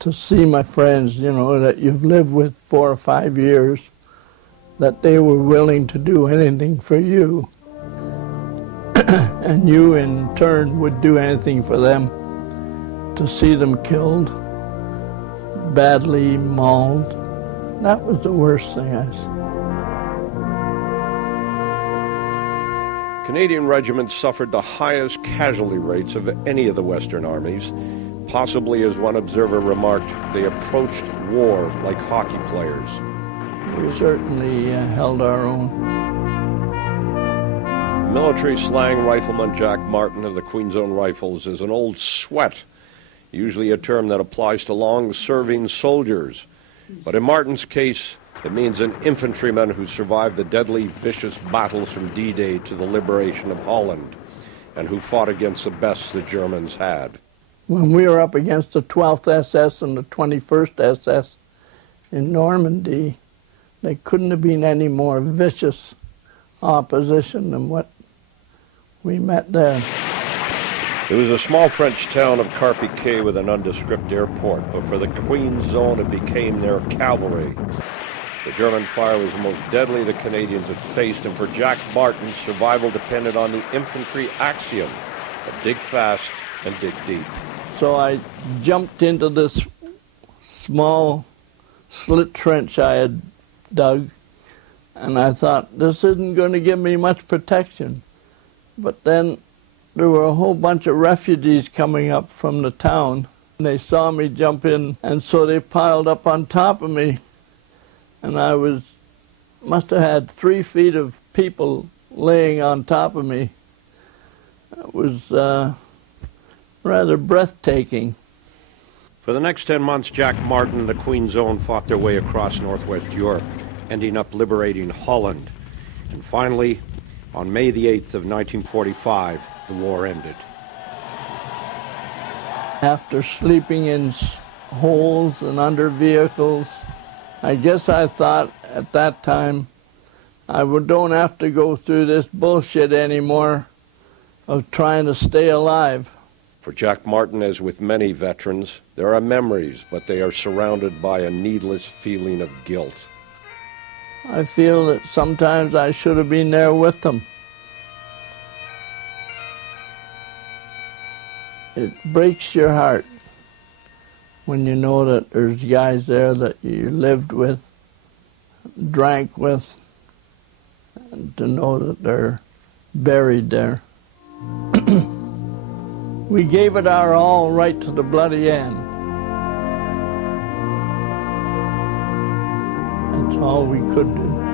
to see my friends, you know, that you've lived with 4 or 5 years, that they were willing to do anything for you. And you, in turn, would do anything for them. To see them killed, badly mauled, that was the worst thing I saw. Canadian regiments suffered the highest casualty rates of any of the Western armies. Possibly, as one observer remarked, they approached war like hockey players. We certainly held our own. Military slang rifleman Jack Martin of the Queen's Own Rifles is an old sweat, usually a term that applies to long-serving soldiers. But in Martin's case, it means an infantryman who survived the deadly, vicious battles from D-Day to the liberation of Holland, and who fought against the best the Germans had. When we were up against the 12th SS and the 21st SS in Normandy, they couldn't have been any more vicious opposition than what we met there. It was a small French town of Carpiquet with an nondescript airport, but for the Queen's Own it became their cavalry. The German fire was the most deadly the Canadians had faced, and for Jack Martin, survival depended on the infantry axiom of dig fast and dig deep. So I jumped into this small slit trench I had dug, and I thought, this isn't going to give me much protection. But then there were a whole bunch of refugees coming up from the town. And they saw me jump in, and so they piled up on top of me. And I must have had 3 feet of people laying on top of me. It was rather breathtaking. For the next 10 months, Jack Martin and the Queen's Own fought their way across northwest Europe, ending up liberating Holland. And finally, on May the 8th of 1945, the war ended. After sleeping in holes and under vehicles, I guess I thought at that time, I don't have to go through this bullshit anymore of trying to stay alive. For Jack Martin, as with many veterans, there are memories, but they are surrounded by a needless feeling of guilt. I feel that sometimes I should have been there with them. It breaks your heart when you know that there's guys there that you lived with, drank with, and to know that they're buried there. We gave it our all right to the bloody end. That's all we could do.